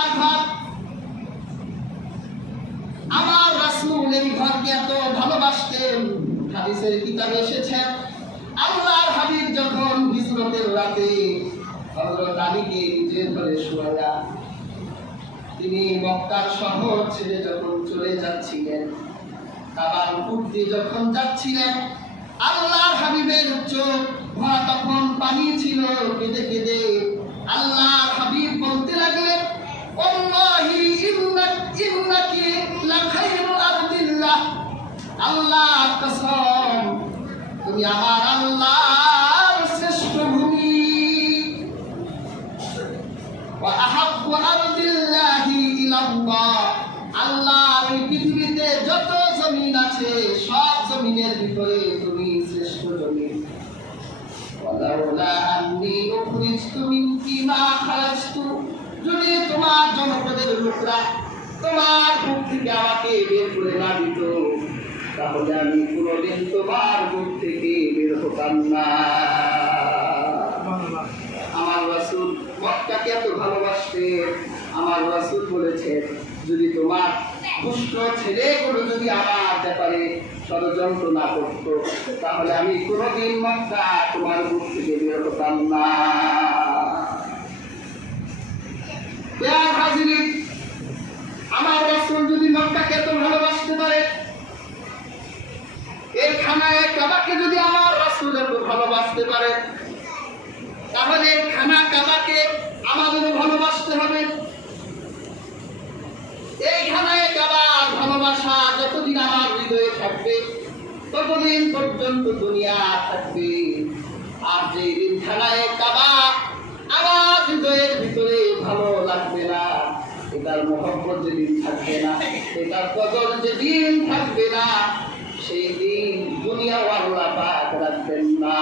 আল্লাহর ঘর। আমার রাসূল এই ঘরকে এত ভালোবাসতেন, হাদিসের কিতাবে এসেছে আল্লাহর হাবিব যখন হিজরতের রাতে হযরত আলীকে নিজের ঘরে শোয়া তিনি মক্কার শহর ছেড়ে যখন চলে যাচ্ছিলেন, কাবার উপর দিয়ে যখন যাচ্ছিলেন, আল্লাহর হাবিবের চোখ ভরা তখন পানি ছিল, কেঁদে কেঁদে আল্লাহর হাবিব বলতে লাগলেন, ওয়াল্লাহি ইন্নাকি লাখাইরু আরদিল্লাহ, আল্লাহর কসম তুমি আমার আল্লাহর শ্রেষ্ঠ ভূমি। ওয়া আহাব্বু আরদিল্লাহি ইলাল্লাহ, আল্লাহর এই পৃথিবীতে যত জমিন আছে সব জমিনের ভিতরে তুমি শ্রেষ্ঠ জমিন। ওয়ালাউলা আন্নী উখরিজতু মিনকি মা খারাজতু, যদি তোমার জনপদের লোকরা তোমার বুক থেকে আমাকে বের করে না দিত, তাহলে আমি কোনোদিন তোমার বুক থেকে বের হতাম না। আমার রাসূল মক্কাকে এত ভালোবাসতেন, আমার রাসূল বলেছেন, যদি তোমার দুষ্ট ছেলেগুলো যদি আমার ব্যাপারে ষড়যন্ত্র না করত, তাহলে আমি কোনোদিন মক্কা তোমার বুক থেকে বের হতাম না। হাজিরিন, আমার রাসূল যদি মক্কাকে এত ভালোবাসতে পারে, এই খানায় কাবাকে যদি আমার রাসূল এত ভালোবাসতে পারে, তাহলে খানা কাবাকে আমাদেরও ভালোবাসতে হবে। এই খানায় কাবার ভালোবাসা যতদিন আমার হৃদয়ে থাকবে ততদিন পর্যন্ত দুনিয়া থাকবে। আর যেদিন খানায় কাবা আমার হৃদয়ের ভিতরে ভালো লাগবে না, এটার মহব্বত যেদিন থাকবে না, এটার কদর যেদিন থাকবে না, সেই দিন দুনিয়া আল্লাহ পাক রাখবেন না।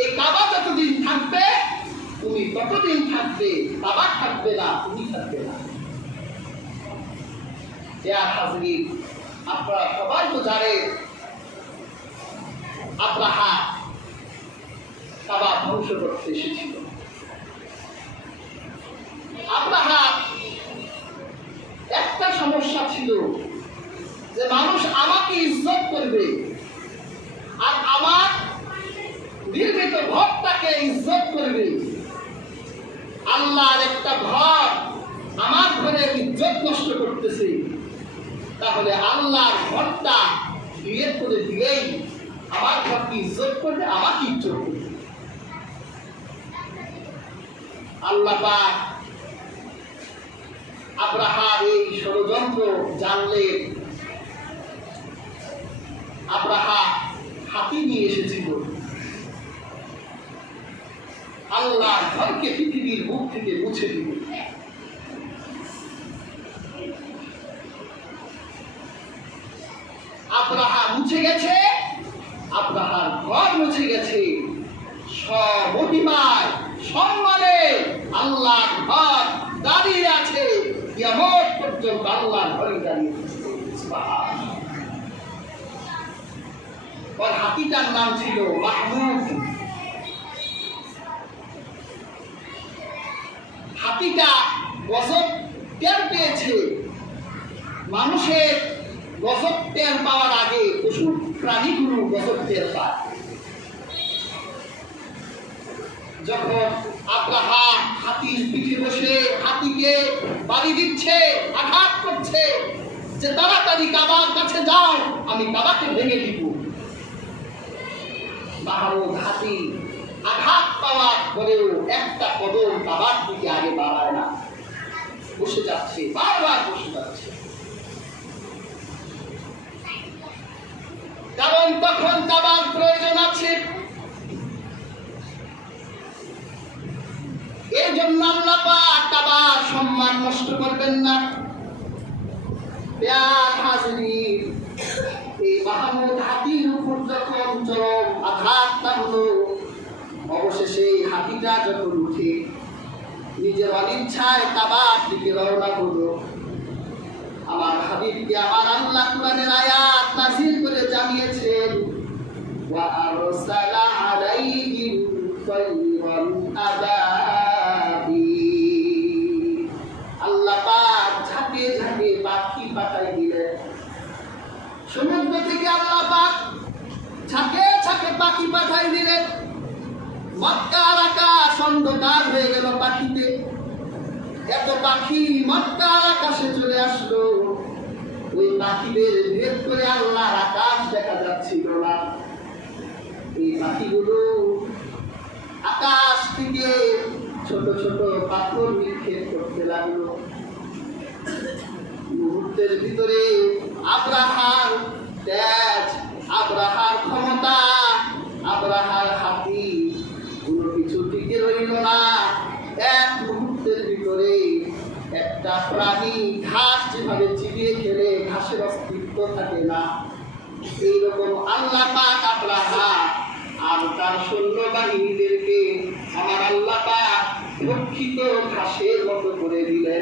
এই কাবা যতদিন থাকবে তুমি ততদিন থাকবে, কাবা থাকবে না, তুমি থাকবে না। হাজির, আপনারা সবাই তো জানেন আব্রাহা কাবা ধ্বংস করতে এসেছিল। আব্রাহা একটা সমস্যা ছিল যে মানুষ আমাকে ইজ্জত করবে আর আমার নির্মিত ঘরটাকে ইজ্জত করবে। আল্লাহর একটা ঘর আমার ঘরের ইজ্জত নষ্ট করতেছে, তাহলে আল্লাহর ঘরটা বিয়ে করে দিলেই আমার ঘরকে ইজ্জত করবে, আমাকে ইজ্জত করবে। আল্লাহ পাক আব্রাহার এই ষড়যন্ত্র জানলেন। আব্রাহা হাতি নিয়ে এসেছিল, আল্লাহর ঘরকে পৃথিবীর মুখ থেকে মুছে দিল। আব্রাহা মুছে গেছে, আব্রাহার ঘর মুছে গেছে। সমহিমায় সম্মানে আল্লাহর ঘর দাঁড়িয়ে আছে, কিয়ামত পর্যন্ত আল্লাহর ঘরে দাঁড়িয়ে আছে। ওর হাতিটার নাম ছিল মাহমুদ। হাতিটা গজব টের পেয়েছে। মানুষের গজব টের পাওয়ার আগে পশু প্রাণীগুলো গজব টের পায়। যখন আব্রাহা হাতির পিঠে বসে হাতিকে বাড়ি দিচ্ছে, আঘাত করছে যে তাড়াতাড়ি কাবার কাছে যাও, আমি কাবাকে ভেঙে দিব। মাহমুদ হাতি আঘাত পাওয়ার পরেও একটা কদম কাবার দিকে আগে বাড়ায় না, বসে যাচ্ছে, বারবার বসে যাচ্ছে। কারণ তখন কাবার প্রয়োজন আছে। এই জন্য আল্লাহ পাক কাবার সম্মান নষ্ট করবেন না। হাজির, এই মাহমুদ হাতির উপর যখন চরম আঘাত নামলো, অবশেষে হাতিটা যখন উঠে নিজের অনিচ্ছায় কাবার দিকে রওনা হলো, আমার হাবিবকে আমার আল্লাহ কুরআনের আয়াত নাযিল করে জানিয়েছেন, ওয়া আরসালা আলাইহিম তায়রান আবাবিল পাখি পাঠাই দিলেন। মক্কার আকাশ অন্ধকার হয়ে গেল পাখিতে। এত পাখি মক্কার আকাশে চলে আসলো, ওই পাখিদের ভেদ করে আল্লাহর আকাশ দেখা যাচ্ছিল না। এই পাখিগুলো আকাশ থেকে ছোট ছোট পাথর নিক্ষেপ করতে লাগলো। মুহূর্তের ভিতরে আব্রাহার তেজ, আব্রাহার ক্ষমতা, আব্রাহার হাতি কোনো কিছু টিকে রইল না। এক মুহূর্তের ভিতরে একটা প্রাণী ঘাস যেভাবে চিবিয়ে খেলে ঘাসের অস্তিত্ব থাকে না, এইরকম আল্লাহ পাক আব্রাহা আর তার সৈন্যবাহিনীদেরকে আমার আল্লাহ পাক রক্ষিত ঘাসের মতো করে দিলেন।